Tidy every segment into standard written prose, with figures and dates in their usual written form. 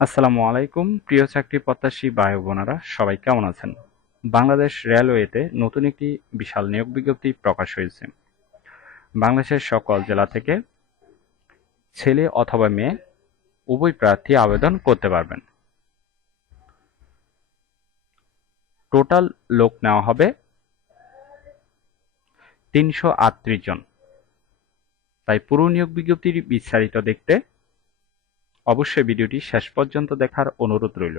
আসসালামু আলাইকুম প্রিয় চাকরি প্রত্যাশী ভাই ও বোনেরা সবাই কেমন আছেন? বাংলাদেশ রেলওয়েতে নতুন একটি বিশাল নিয়োগ বিজ্ঞপ্তি প্রকাশ হয়েছে। বাংলাদেশের সকল জেলা থেকে ছেলে অথবা মেয়ে উভয় প্রার্থী আবেদন করতে পারবেন। টোটাল লোক নেওয়া হবে ৩৩৮ জন। তাই পুরো নিয়োগ বিজ্ঞপ্তির বিস্তারিত দেখতে অবশ্যই ভিডিওটি শেষ পর্যন্ত দেখার অনুরোধ রইল।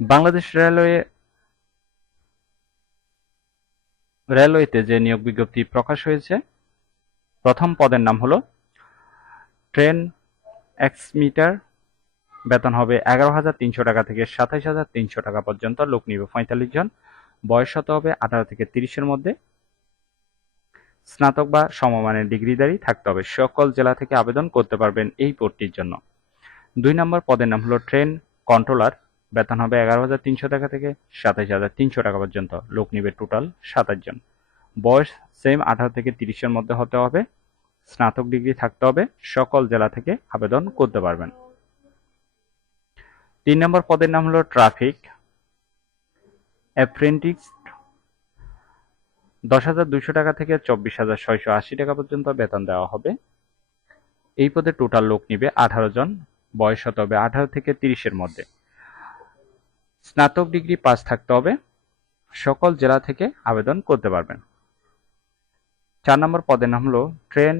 বাংলাদেশ রেলওয়েতে যে নিয়োগ বিজ্ঞপ্তি প্রকাশ হয়েছে, প্রথম পদের নাম হলো ট্রেন এক্সমিটার। বেতন হবে ১১,৩০০ টাকা থেকে ২৭,৩০০ টাকা পর্যন্ত। লোক নিবে ৪৫ জন। বয়স হতে হবে ১৮ থেকে ৩০-এর মধ্যে। স্নাতক বা সমমানের ডিগ্রিধারী থাকতে হবে। সকল জেলা থেকে আবেদন করতে পারবেন এই পদটির জন্য। ২ নম্বর পদের নাম হলো ট্রেন কন্ট্রোলার। বেতন হবে ১১,৩০০ টাকা থেকে ২৭,৩০০ টাকা পর্যন্ত। লোক নিবে টোটাল ২৭ জন। বয়স সেম ১৮ থেকে ৩০-এর মধ্যে হতে হবে। স্নাতক ডিগ্রি থাকতে হবে। সকল জেলা থেকে আবেদন করতে পারবেন। ৩ নম্বর পদের নাম হলো ট্রাফিক অ্যাপ্রেন্টিস। ১০,২০০ টাকা থেকে ২৪,৬৮০ টাকা পর্যন্ত বেতন দেওয়া হবে। এই পদে টোটাল লোক নিবে ১৮ জন। বয়স হতে হবে ১৮ থেকে ৩০-এর মধ্যে। স্নাতক ডিগ্রি পাস থাকতে হবে। সকল জেলা থেকে আবেদন করতে পারবেন। ৪ নম্বর পদের নাম হলো ট্রেন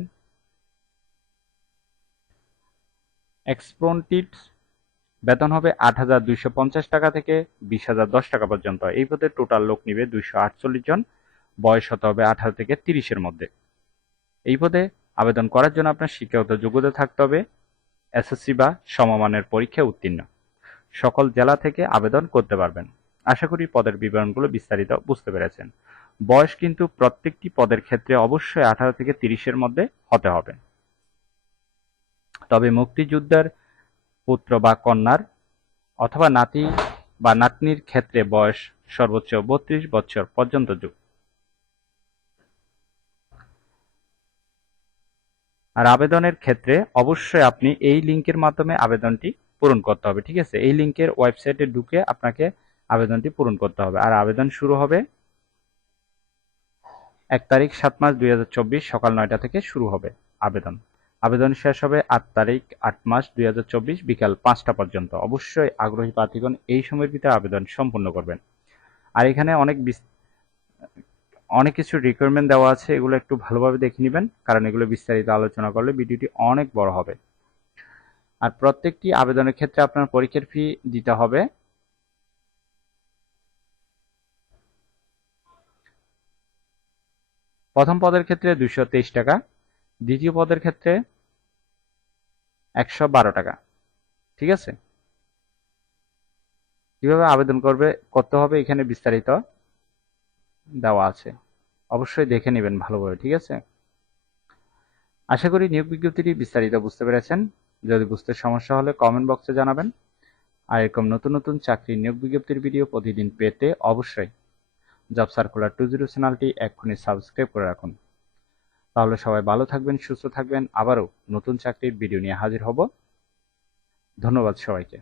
এক্সপ্রন্টিস। বেতন হবে ৮,২৫০ টাকা থেকে ২০,০১০ টাকা পর্যন্ত। এই পদে টোটাল লোক নিবে ২৪৮ জন। বয়স হতে হবে ১৮ থেকে ৩০-এর মধ্যে। এই পদে আবেদন করার জন্য আপনার শিক্ষাগত যোগ্যতা থাকতে হবে এসএসসি বা সমমানের পরীক্ষায় উত্তীর্ণ। সকল জেলা থেকে আবেদন করতে পারবেন। আশা করি পদের বিবরণগুলো বিস্তারিত বুঝতে পেরেছেন। বয়স কিন্তু প্রত্যেকটি পদের ক্ষেত্রে অবশ্যই ১৮ থেকে ৩০-এর মধ্যে হতে হবে। তবে মুক্তিযোদ্ধার পুত্র বা কন্যার অথবা নাতি বা নাতনির ক্ষেত্রে বয়স সর্বোচ্চ ৩২ বছর পর্যন্ত যোগ্য। আর আবেদনের ক্ষেত্রে অবশ্যই আপনি এই লিঙ্কের মাধ্যমে আবেদনটি পূরণ করতে হবে। ঠিক আছে, এই লিঙ্কের ওয়েবসাইটে ঢুকে আপনাকে আবেদনটি পূরণ করতে হবে। আর আবেদন শুরু হবে ১ তারিখ ৭ মাস ২০২৪ সকাল ৯টা থেকে শুরু হবে আবেদন। আবেদন শেষ হবে ৮ তারিখ ৮ মাস ২০২৪ বিকাল ৫টা পর্যন্ত। অবশ্যই আগ্রহী প্রার্থীগণ এই সময়ের ভিতরে আবেদন সম্পূর্ণ করবেন। আর এখানে অনেক কিছু রিকোয়ারমেন্ট দেওয়া আছে, এগুলো একটু ভালোভাবে দেখে নেবেন, কারণ এগুলো বিস্তারিত আলোচনা করলে ভিডিওটি অনেক বড় হবে। আর প্রত্যেকটি আবেদনের ক্ষেত্রে আপনার পরীক্ষার ফি দিতে হবে। প্রথম পদের ক্ষেত্রে ২২৩ টাকা, দ্বিতীয় পদের ক্ষেত্রে ১১২ টাকা। ঠিক আছে, কিভাবে আবেদন করতে হবে এখানে বিস্তারিত দেওয়া আছে, অবশ্যই দেখে নেবেন ভালোভাবে। ঠিক আছে, আশা করি নিয়োগ বিজ্ঞপ্তিটি বিস্তারিত বুঝতে পেরেছেন। যদি বুঝতে সমস্যা হলে কমেন্ট বক্সে জানাবেন। আর এরকম নতুন নতুন চাকরির নিয়োগ বিজ্ঞপ্তির ভিডিও প্রতিদিন পেতে অবশ্যই জব সার্কুলার 20 চ্যানেলটি এক্ষুনি সাবস্ক্রাইব করে রাখুন। তাহলে সবাই ভালো থাকবেন, সুস্থ থাকবেন। আবারও নতুন চাকরির ভিডিও নিয়ে হাজির হব। ধন্যবাদ সবাইকে।